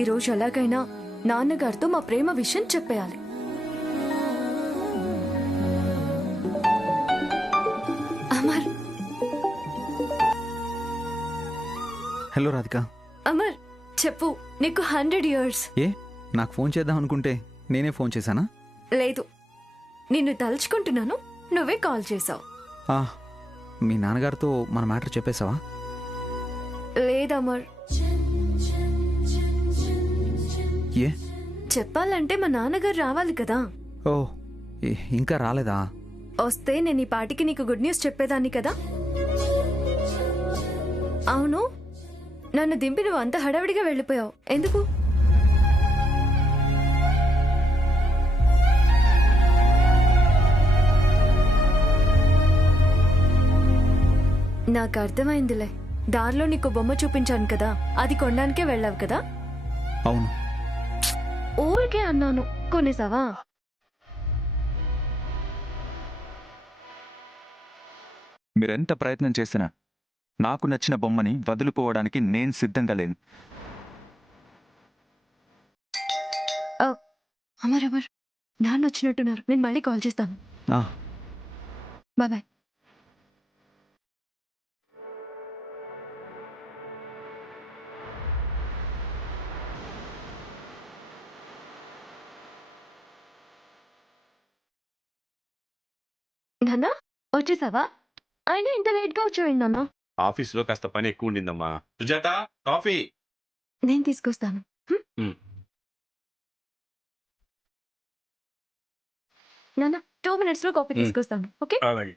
ఈరోజు ఎలాగైనా నాన్నగారితో మా ప్రేమ విషయం చెప్పేయాలి. అమర్. హలో రాధిక. అమర్ చెప్పు, నీకు 100 years. ఏ నాకు ఫోన్ చేద్దాం అనుకుంటే నేనే ఫోన్ చేశానా? లేదు, నిన్ను తలుచుకుంటున్నాను, నువ్వే కాల్ చేసావు. మీ నాన్నగారితో మన మ్యాటర్ చెప్పేశావా? లేదమర్. ఏ చెప్పాలంటే మా నాన్నగారు రావాలి కదా. ఓ ఇంకా రాలేదా? వస్తే నేను ఈ పాటికి నీకు గుడ్ న్యూస్ చెప్పేదాన్ని కదా. అవును, నన్ను దింపి నువ్వు అంత హడావిడిగా వెళ్ళిపోయావు ఎందుకు? నాకు అర్థమైందిలే. దారిలో నీకు బొమ్మ చూపించాను కదా, అది కొనడానికే వెళ్ళావు కదా. అవును. ఊరికే అన్నాను, కొనేసావా? మీరెంత ప్రయత్నం చేసినా నాకు నచ్చిన బొమ్మని వదులుకోవడానికి నేను సిద్ధంగా లేను. అమర్ అమర్, నాన్న వచ్చినట్టున్నారు, నేను మళ్ళీ కాల్ చేస్తాను. బాయ్. నాన్న వచ్చేసావా? అయినా ఇంత లేట్ గా వచ్చావేంటి నాన్న? ఆఫీసులో కాస్త పని ఎక్కువ ఉండిందమ్మా. సుజాత, కాఫీ. నేను తీసుకొస్తాను. నాన్న 2 minutes లో కాఫీ తీసుకొస్తాను. ఓకే. అలాగే.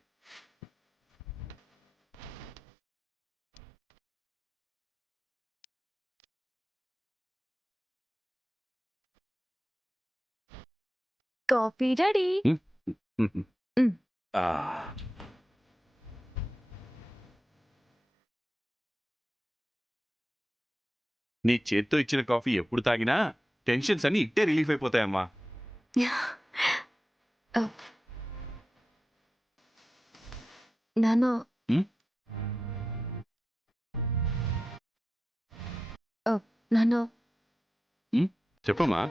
Coffee ready. నీ చేత్తో ఇచ్చిన కాఫీ ఎప్పుడు తాగినా టెన్షన్స్ అన్ని ఇట్టే రిలీఫ్ అయిపోతాయమ్మా. నాన్న నాన్న చెప్పమ్మా.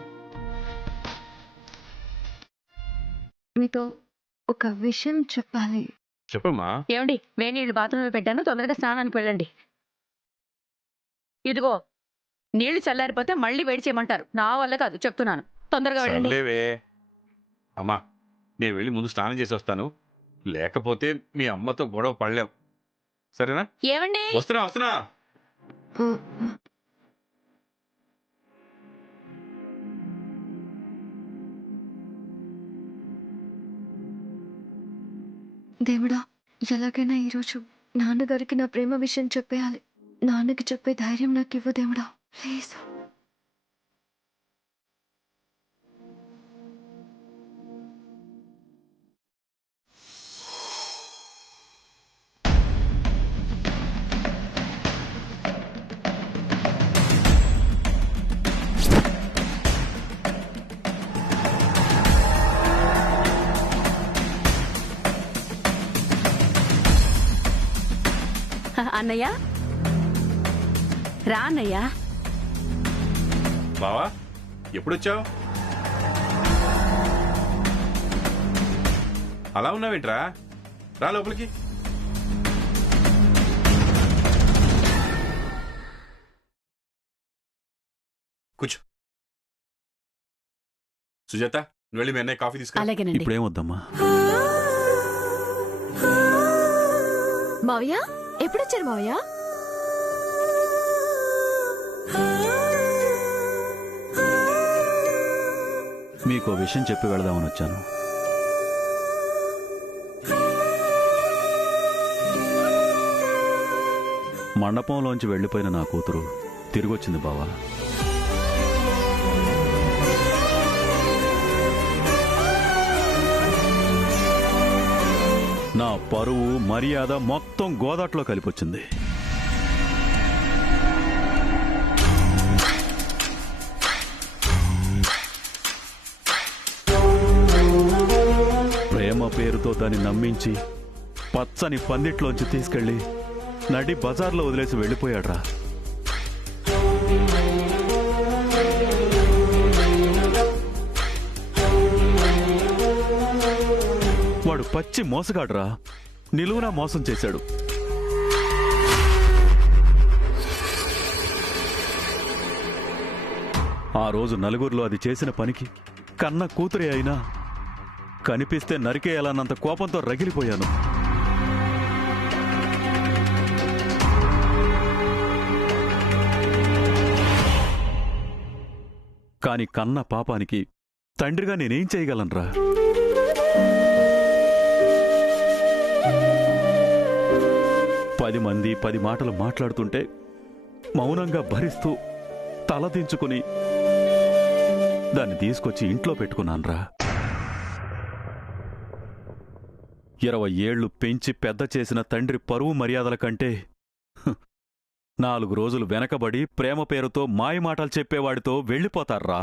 మీతో ఒక విషయం చెప్పాలి. చెప్పమ్మా. ఏమండి, వేడి నీళ్ళు బాత్రూంలో పెట్టాను, తొందరగా స్నానానికి వెళ్ళండి. ఇదిగో నీళ్లు చల్లారిపోతే మళ్ళీ వేడి చేయమంటారు, నా వల్ల కాదు, చెప్తున్నాను. తొందరగా వెళ్ళండి. సర్లేవే అమ్మా, నేను వెళ్ళి ముందు స్నానం చేసి వస్తాను, లేకపోతే మీ అమ్మతో గొడవ పడలేం. సరేనా? ఏమండి, వస్తున్నా. దేవుడా, ఎలాగైనా ఈరోజు నాన్నగారికి నా ప్రేమ విషయం చెప్పేయాలి. నాన్నకి చెప్పే ధైర్యం నాకు ఇవ్వు దేవుడా, ప్లీజ్. అన్నయ్య రా. అన్నయ్య బావా, ఎప్పుడొచ్చావు? అలా ఉన్నావేంట్రా? రా లోపలికి. కూర్చో. సుజాత, నువ్వు వెళ్ళి మీ అన్నయ్య కాఫీ తీసుకురా. అలాగేనండి. ఇప్పుడేమొద్దమ్మా. మావయ్య ఎప్పుడొచ్చారు మావయ్య? మీకు విషయం చెప్పి వెళదామని వచ్చాను. మండపంలోంచి వెళ్ళిపోయిన నా కూతురు తిరిగొచ్చింది బావా. నా పరువు మర్యాద మొత్తం గోదాట్లో కలిపొచ్చింది. ప్రేమ పేరుతో దాన్ని నమ్మించి పచ్చని పందిట్లోంచి తీసుకెళ్లి నడి బజార్లో వదిలేసి వెళ్ళిపోయాడ్రా. పచ్చి మోసగాడ్రా. నిలువునా మోసం చేశాడు. ఆ రోజు నలుగురిలో అది చేసిన పనికి కన్న కూతురే అయినా కనిపిస్తే నరికేయాలన్నంత కోపంతో రగిలిపోయాను. కాని కన్న పాపానికి తండ్రిగా నేనేం చేయగలనురా? పది మంది 10 మాటలు మాట్లాడుతుంటే మౌనంగా భరిస్తూ తలదించుకుని దాన్ని తీసుకొచ్చి ఇంట్లో పెట్టుకున్నాన్రా. 20 ఏళ్లు పెంచి పెద్ద చేసిన తండ్రి పరువు మర్యాదల కంటే 4 రోజులు వెనకబడి ప్రేమ పేరుతో మాయమాటలు చెప్పేవాడితో వెళ్ళిపోతార్రా.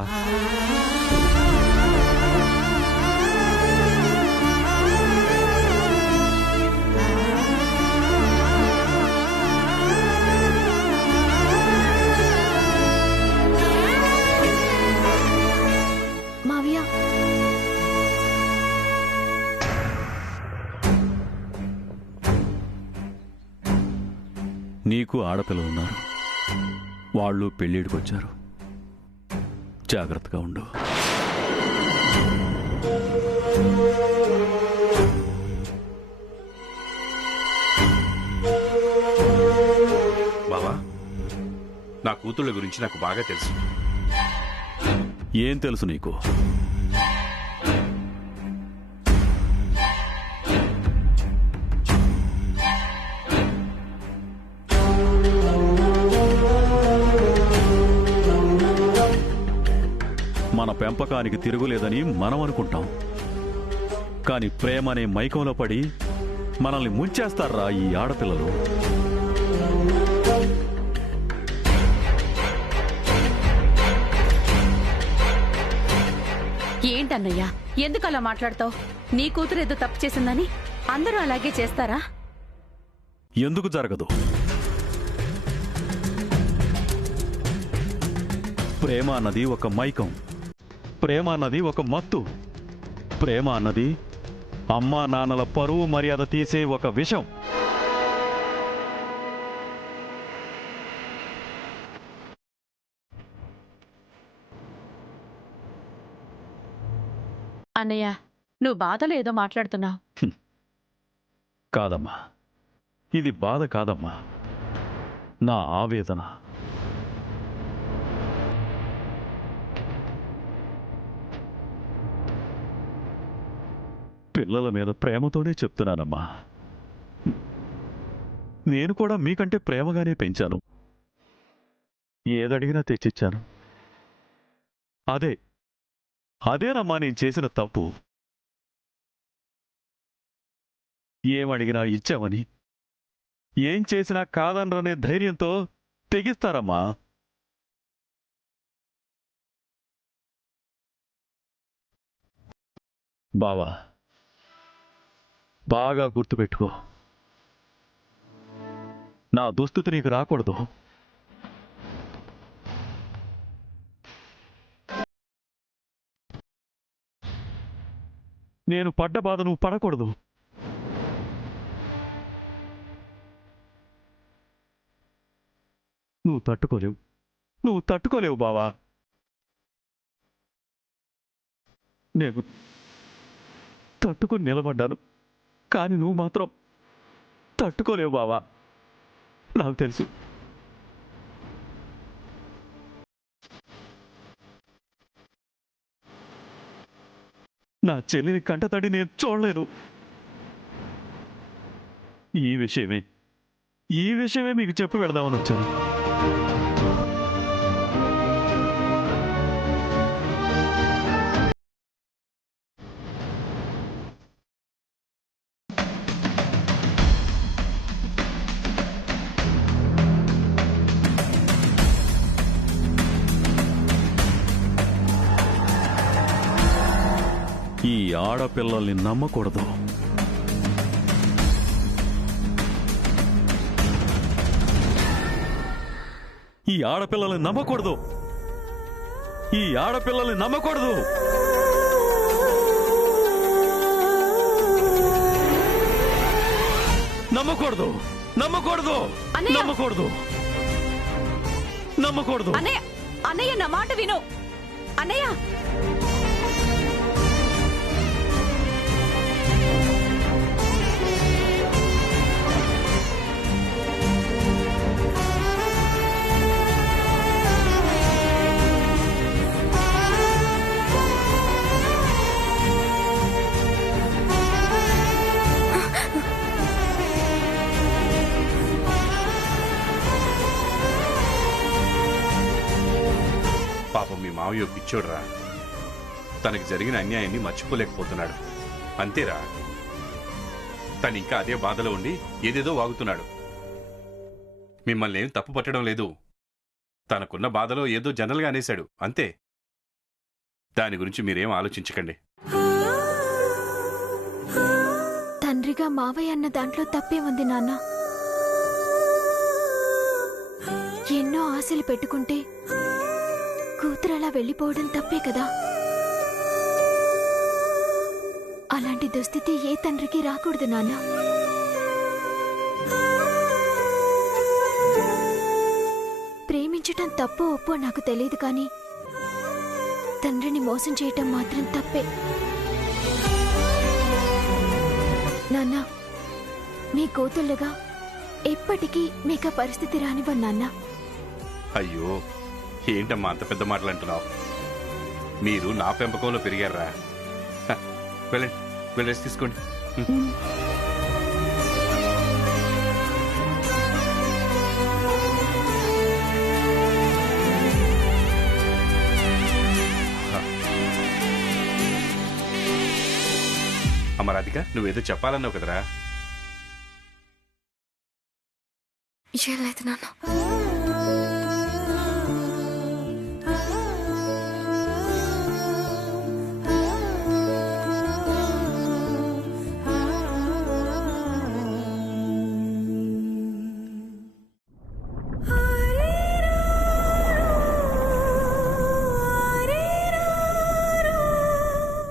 మావయ్య, నీకు ఆడపిల్లలున్నారు. వాళ్ళు పెళ్ళిడికొచ్చారు. జాగ్రత్తగా ఉండు. బావా, నా కూతుళ్ళ గురించి నాకు బాగా తెలుసు. ఏం తెలుసు నీకు? మన పెంపకానికి తిరుగులేదని మనం అనుకుంటాం. కాని ప్రేమ అనే మైకంలో పడి మనల్ని ముంచేస్తారా ఈ ఆడపిల్లలు. ఏంటన్నయ్యా, ఎందుకు అలా మాట్లాడతావు? నీ కూతురు ఏదో తప్పు చేసిందని అందరూ అలాగే చేస్తారా? ఎందుకు జరగదు? ప్రేమ అన్నది ఒక మైకం. ప్రేమ అన్నది ఒక మత్తు. ప్రేమ అన్నది అమ్మా నాన్నల పరువు మర్యాద తీసే ఒక విషం. అన్నయ్య, నువ్వు బాధలో ఏదో మాట్లాడుతున్నావు. కాదమ్మా, ఇది బాధ కాదమ్మా, నా ఆవేదన. పిల్లల మీద ప్రేమతోనే చెప్తున్నానమ్మా. నేను కూడా మీకంటే ప్రేమగానే పెంచాను. ఏదడిగినా తెచ్చిచ్చాను. అదేనమ్మా నేను చేసిన తప్పు. ఏమడిగినా ఇచ్చామని, ఏం చేసినా కాదనరనే ధైర్యంతో తెగిస్తారమ్మా. బావా, బాగా గుర్తుపెట్టుకో, నా దుస్థితి నీకు రాకూడదు. నేను పడ్డ బాధ నువ్వు పడకూడదు. నువ్వు తట్టుకోలేవు బావా. నేను తట్టుకుని నిలబడ్డాను, కానీ నువ్వు మాత్రం తట్టుకోలేవు బావా. నాకు తెలుసు. నా చెల్లిని కంటతడి నేను చూడలేను. ఈ విషయమే మీకు చెప్పి వెళదామని వచ్చాను. ఈ ఆడపిల్లల్ని నమ్మకూడదు. ఈ ఆడపిల్లల్ని నమ్మకూడదు. ఈ ఆడపిల్లల్ని నమ్మకూడదు. నమ్మకూడదు నమ్మకూడదు అన్నయ్య! నమ్మకూడదు నమ్మకూడదు. అన్నయ్య అన్నయ్య నా మాట విను అన్నయ్య. పాపం మీ మావయ్య పిచ్చోడురా. తనకి జరిగిన అన్యాయాన్ని మర్చిపోలేకపోతున్నాడు. అంతేరా, తను ఇంకా అదే బాధలో ఉండి ఏదేదో వాగుతున్నాడు. మిమ్మల్ని ఏం తప్పు పట్టడం లేదు. తనకున్న బాధలో ఏదో జనరల్గా అనేశాడు అంతే. దాని గురించి మీరేం ఆలోచించకండి. తండ్రిగా మావయ్య అన్న దాంట్లో తప్పే ఉంది నాన్న. ఎన్నో ఆశలు పెట్టుకుంటే కూతురు అలా వెళ్ళిపోవడం తప్పే కదా. అలాంటి దుస్థితి ఏ తండ్రికి రాకూడదు నాన్న. ప్రేమించటం తప్పో ఒప్పో నాకు తెలియదు, కానీ తండ్రిని మోసం చేయటం మాత్రం తప్పే. నాన్న, మీ కూతుళ్ళుగా ఎప్పటికీ మీకు ఆ పరిస్థితి రానివ్వను నాన్న. అయ్యో, ఏంటమ్మా అంత పెద్ద మాటలు అంటున్నావు? మీరు నా పెంపకంలో పెరిగారా? వెళ్ళండి, వెళ్ళేసి తీసుకోండి. అమ్మ రాధిక, నువ్వేదో చెప్పాలన్నావు కదరా? ఏం లేదు నాన్న.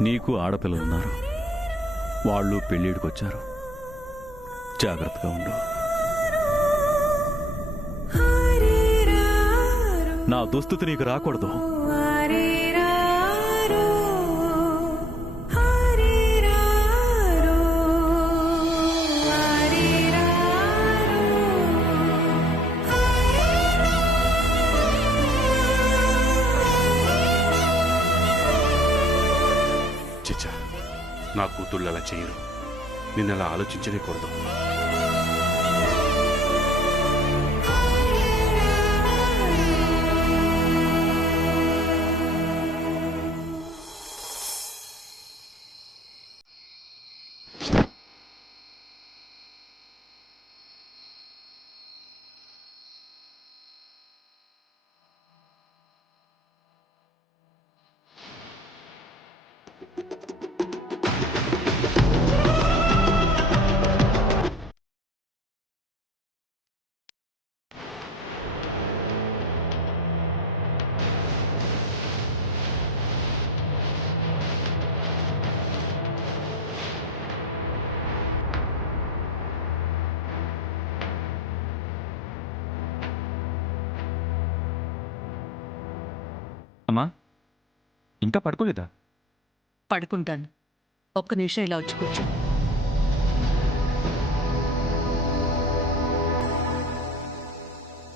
నీకు ఆడపిల్లలున్నారు. వాళ్ళు పెళ్ళిడికొచ్చారు. జాగ్రత్తగా ఉండు. నా దుస్థితి నీకు రాకూడదు. చచ్చా, నా కూతుళ్ళు అలా చేయరు. నిన్నలా ఆలోచించనే కూడదు. అమ్మా, ఇంకా పడుకోలేదా? పడుకుంటాను. ఒక్క నిమిషం ఇలా వచ్చి కూర్చో.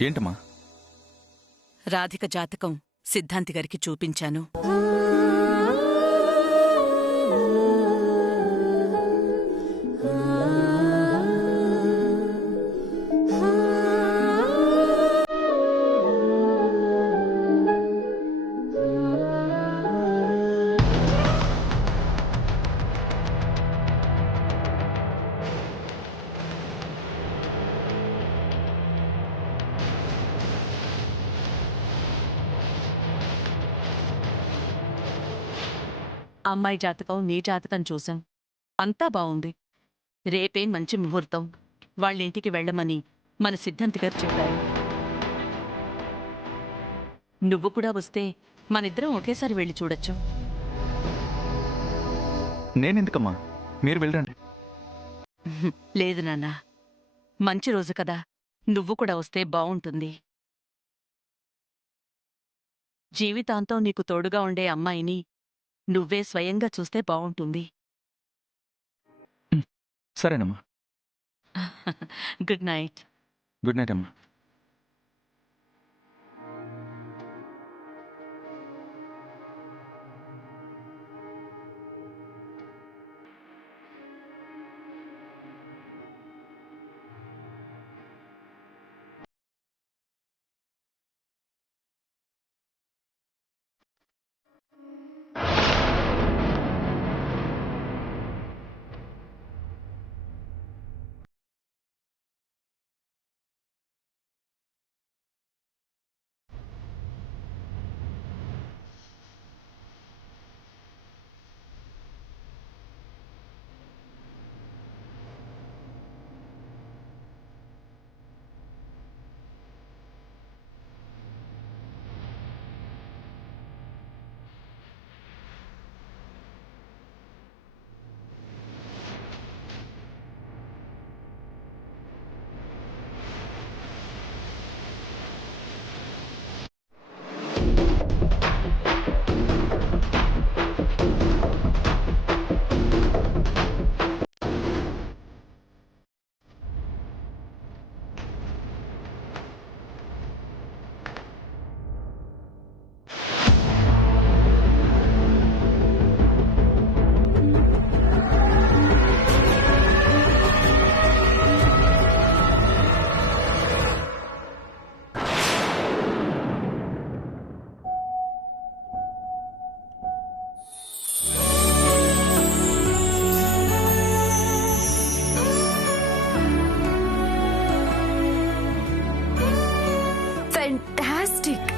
ఏంటమ్మా? రాధిక జాతకం సిద్ధాంతి గారికి చూపించాను. అమ్మాయి జాతకం, నీ జాతకం చూసాం. అంతా బావుంది. రేపే మంచి ముహూర్తం. వాళ్ళింటికి వెళ్ళమని మన సిద్ధాంతి గారు చెప్పారు. నువ్వు కూడా వస్తే మనిద్దరం ఒకేసారి వెళ్ళి చూడొచ్చు. నేనెందుకమ్మా, మీరు వెళ్ళండి. లేదు నాన్న, మంచి రోజు కదా, నువ్వు కూడా వస్తే బావుంటుంది. జీవితాంతం నీకు తోడుగా ఉండే అమ్మాయిని నువ్వే స్వయంగా చూస్తే బావుంటుంది. సరేనమ్మా. Good night. గుడ్ నైట్ అమ్మా. ఫెంటాస్టిక్.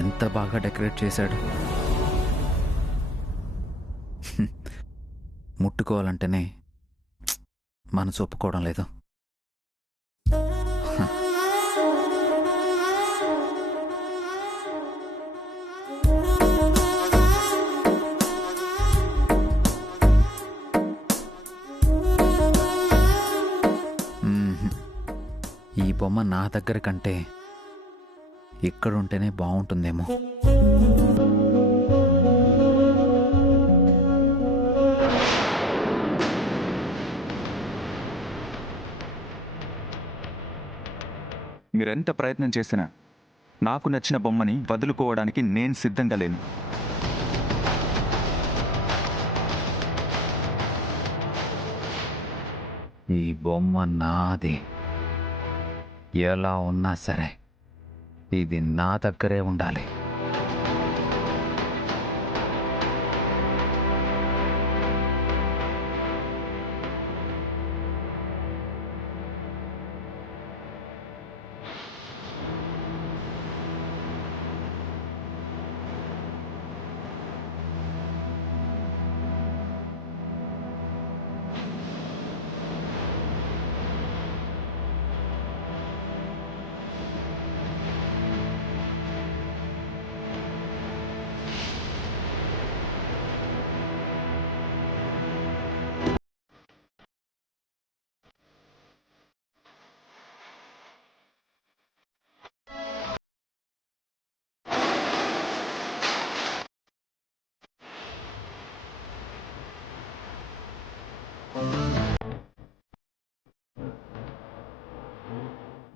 ఎంత బాగా డెకరేట్ చేశాడు. ముట్టుకోవాలంటేనే మనసు ఒప్పుకోవడం లేదు. ఈ బొమ్మ నా దగ్గర కంటే ఇక్కడుంటేనే బాగుంటుందేమో. మీరెంత ప్రయత్నం చేసినా నాకు నచ్చిన బొమ్మని వదులుకోవడానికి నేను సిద్ధంగా లేను. ఈ బొమ్మ నాది. ఎలా ఉన్నా సరే ఇది నా దగ్గరే ఉండాలి.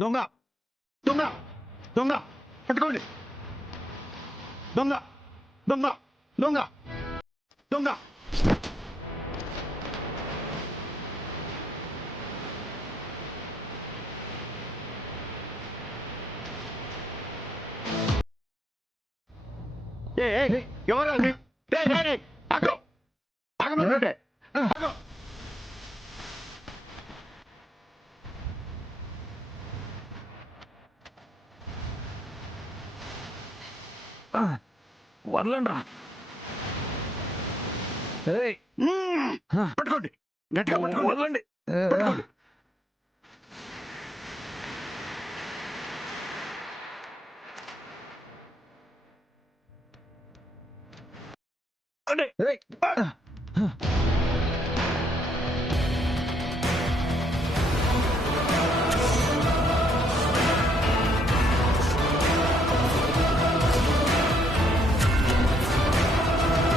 దొంగ దొంగ దొంగ పట్టుకోండి. దొంగ దొంగ దొంగ దొంగ. వదలండ్రా. ఏయ్, పట్టుకోండి గట్టిగా పట్టుకోండి వదలండి. పట్టుకోండి. ఏయ్.